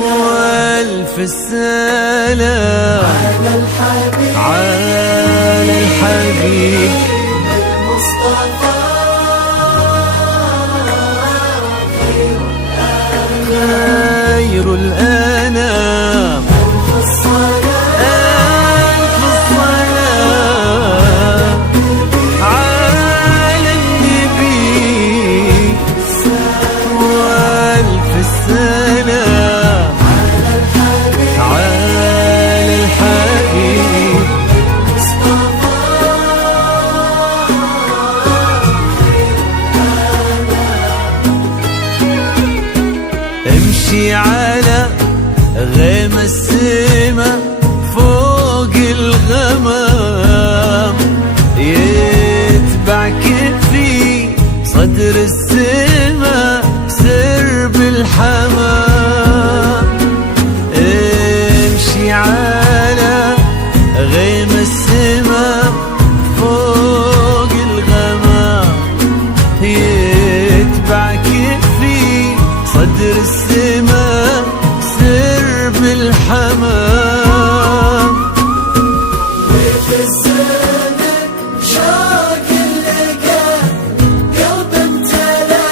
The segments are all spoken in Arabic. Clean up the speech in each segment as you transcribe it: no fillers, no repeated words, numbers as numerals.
والف السلام على الحبيب المصطفى خير الأنام. ألف الصلاة على النبي والف السلام على الحبيب امشي على غيم السما فوق الغمام، يتبعك في صدر السما سرب الحمام. امشي على غيم السما فوق الغمام، يتبعك في صدر السما سرب الحمام. وفي السمك شوق اللقا قلب امتلا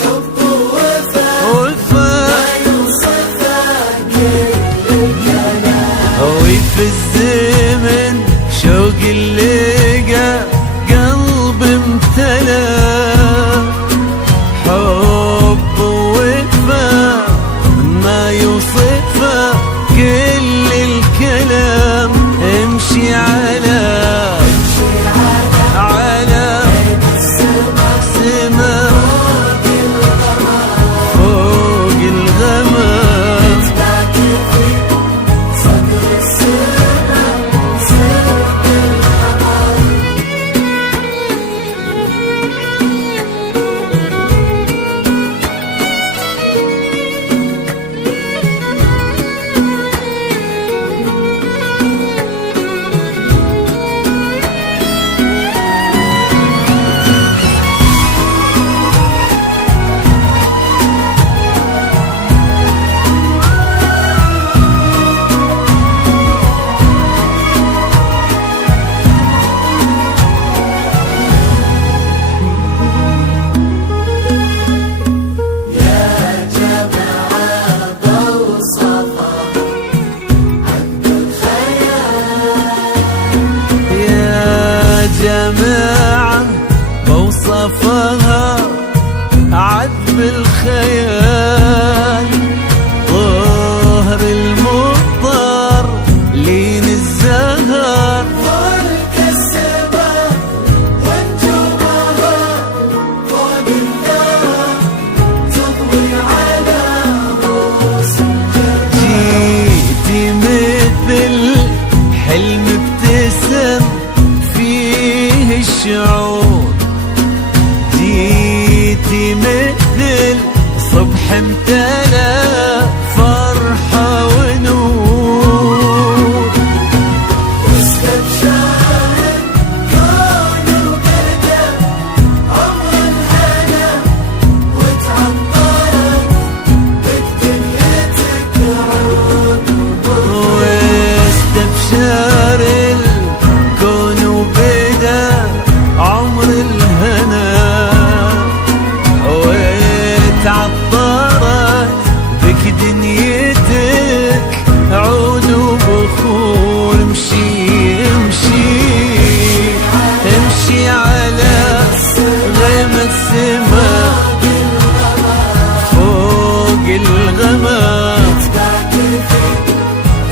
حب ووفا ما يوصفه كل الكلام. وفي الزمن شوق اللقا قلب امتلا حب ووفا ما يوصفه كل الكلام. امشي على سما فوق الغمام، صدر السما سرب الحمام. جماعة بوصفها عذب الخيال، ظهر المضطر لين الزهر ملك السماء ونجومها فوق النار تضوي على رؤوس الجبال. جيتي مثل حلم ابتسم فيه الشعور، جيتي مثل صبح امتلا فرحة ونور. واستبشار كون وبرده عمر الهنا وتعطرت بدنيتك عود واستبشر الكون وبدا عمر الهنا، وتعطرت بك دنيتك عود وبخور. امشي امشي امشي على غيم السما فوق الغمام،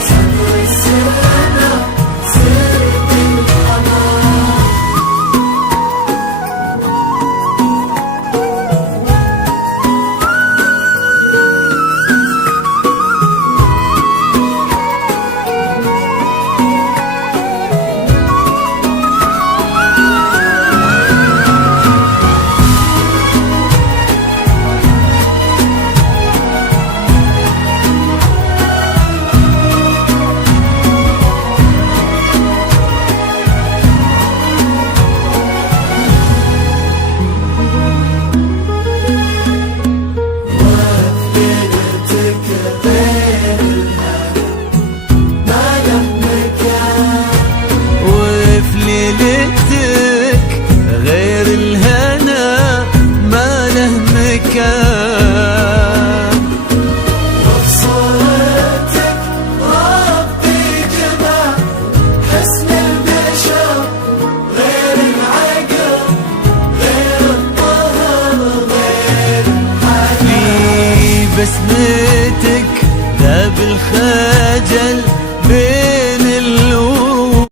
صدر السما اسمك